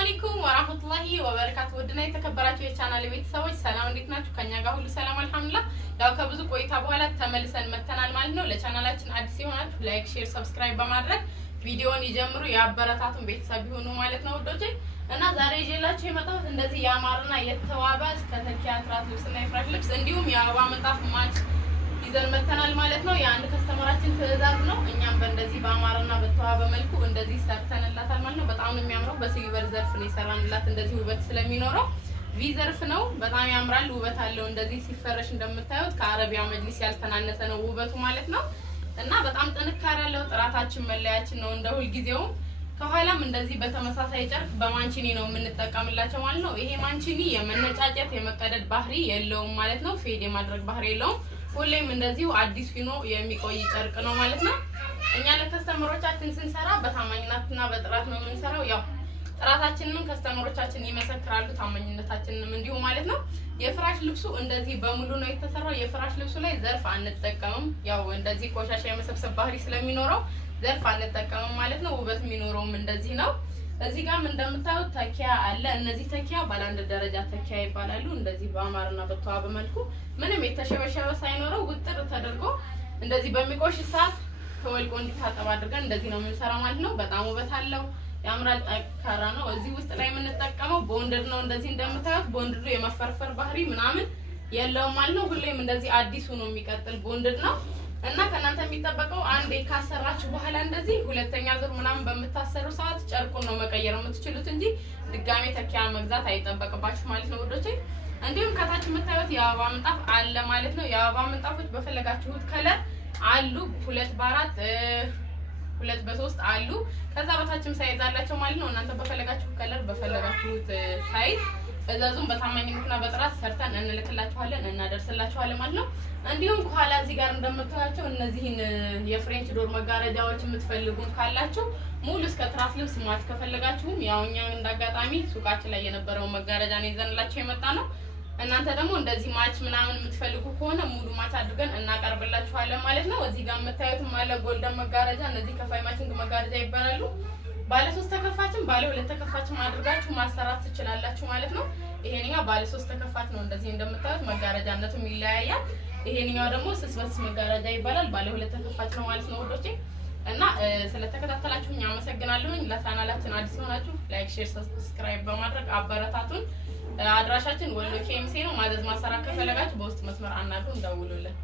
አለይኩም ወራህመቱላሂ ወበረካቱ። ወድና የተከበራችሁ የቻናል ቤተሰቦች ሰላም እንዴት ናችሁ? ከኛ ጋር ሁሉ ሰላም አልሐምዱሊላህ። ያው ከብዙ ቆይታ በኋላ ተመልሰን መተናል ማለት ነው። ለቻናላችን አዲስ የሆናችሁ ላይክ፣ ሼር፣ ሰብስክራይብ በማድረግ ቪዲዮውን ይጀምሩ ያበረታቱን ቤተሰብ ይሁኑ ማለት ነው ወዶቼ። እና ዛሬ ይዤላችሁ የመጣሁት እንደዚህ ያማረና የተዋበ እስከ ተኪያ ትራስ ልብስና የፍራሽ ልብስ እንዲሁም የአበባ ምንጣፍ ማች ይዘን መተናል ማለት ነው። የአንድ ከስተመራችን ትዕዛዝ ነው። እኛም በእንደዚህ በአማረና በተዋበ መልኩ እንደዚህ ሰርተንላታል ማለት ነው። በጣም ነው የሚያምረው። በሲልቨር ዘርፍ ነው የሰራንላት እንደዚህ ውበት ስለሚኖረው ቪ ዘርፍ ነው። በጣም ያምራል፣ ውበት አለው። እንደዚህ ሲፈረሽ እንደምታዩት ከአረቢያ መጅሊስ ያልተናነሰ ነው ውበቱ ማለት ነው። እና በጣም ጥንካሬ ያለው ጥራታችን መለያችን ነው እንደ ሁልጊዜውም። ከኋላም እንደዚህ በተመሳሳይ ጨርቅ በማንቺኒ ነው የምንጠቀምላቸው ማለት ነው። ይሄ ማንቺኒ የመነጫጨት የመቀደድ ባህሪ የለውም ማለት ነው። ፌድ የማድረግ ባህሪ የለውም። ሁሌም እንደዚሁ አዲስ ሆኖ የሚቆይ ጨርቅ ነው ማለት ነው። እኛ ለከስተመሮቻችን ስንሰራ በታማኝነትና በጥራት ነው የምንሰራው። ያው ጥራታችንን ከስተመሮቻችን ይመሰክራሉ፣ ታማኝነታችንንም እንዲሁ ማለት ነው። የፍራሽ ልብሱ እንደዚህ በሙሉ ነው የተሰራው። የፍራሽ ልብሱ ላይ ዘርፍ አንጠቀምም። ያው እንደዚህ ቆሻሻ የመሰብሰብ ባህሪ ስለሚኖረው ዘርፍ አንጠቀምም ማለት ነው። ውበት የሚኖረውም እንደዚህ ነው። እዚህ ጋርም እንደምታዩት ተኪያ አለ። እነዚህ ተኪያ ባለ አንድ ደረጃ ተኪያ ይባላሉ። እንደዚህ በአማርና በተዋበ መልኩ ምንም የተሸበሸበ ሳይኖረው ውጥር ተደርጎ እንደዚህ በሚቆሽ ሰዓት ተወልቆ እንዲታጠብ አድርገን እንደዚህ ነው የምንሰራው ማለት ነው። በጣም ውበት አለው፣ ያምራል፣ ጠንካራ ነው። እዚህ ውስጥ ላይ የምንጠቀመው ቦንድድ ነው። እንደዚህ እንደምታዩት ቦንድዱ የመፈርፈር ባህሪ ምናምን የለውም ማለት ነው። ሁሌም እንደዚህ አዲሱ ነው የሚቀጥል ቦንድድ ነው። እና ከናንተ የሚጠበቀው አንዴ ካሰራችሁ በኋላ እንደዚህ ሁለተኛ ዙር ምናምን በምታሰሩ ሰዓት ጨርቁን ነው መቀየር የምትችሉት እንጂ ድጋሜ ተኪያ መግዛት አይጠበቅባችሁ ማለት ነው ወዶቼ። እንዲሁም ከታች የምታዩት የአበባ ምንጣፍ አለ ማለት ነው። የአበባ ምንጣፎች በፈለጋችሁት ከለር አሉ። 2 በ4 2 በ3 አሉ። ከዛ በታችም ሳይዝ አላቸው ማለት ነው። እናንተ በፈለጋችሁት ከለር በፈለጋችሁት ሳይዝ እዛዙን በታማኝነትና በጥራት ሰርተን እንልክላችኋለን እናደርስላችኋለን ማለት ነው። እንዲሁም ከኋላ እዚህ ጋር እንደምታዩቸው እነዚህን የፍሬንች ዶር መጋረጃዎች የምትፈልጉም ካላችሁ ሙሉ እስከ ትራስ ልብስ ማች ከፈለጋችሁም ያው እኛ እንዳጋጣሚ ሱቃችን ላይ የነበረውን መጋረጃ ነው ይዘንላችሁ የመጣ ነው። እናንተ ደግሞ እንደዚህ ማች ምናምን የምትፈልጉ ከሆነ ሙሉ ማች አድርገን እናቀርብላችኋለን ማለት ነው። እዚህ ጋር የምታዩትም አለ ጎልደን መጋረጃ። እነዚህ ከፋይ ማችንግ መጋረጃ ይባላሉ። ባለ 3 ተከፋችም ባለ 2 ተከፋችም አድርጋችሁ ማሰራት ትችላላችሁ ማለት ነው። ይሄንኛው ባለ 3 ተከፋች ነው። እንደዚህ እንደምታዩት መጋረጃነቱም ይለያያል። ይሄንኛው ደግሞ ስስበስ መጋረጃ ይባላል። ባለ 2 ተከፋች ነው ማለት ነው ወዶቼ። እና ስለተከታተላችሁ አመሰግናለሁ። ለቻናላችን አዲስ ሆናችሁ ላይክ፣ ሼር፣ ሰብስክራይብ በማድረግ አበረታቱን። አድራሻችን ወሎ ኬሚሴ ነው። ማዘዝ ማሰራት ከፈለጋችሁ በውስጥ መስመር አናግሩን፣ ደውሉልን።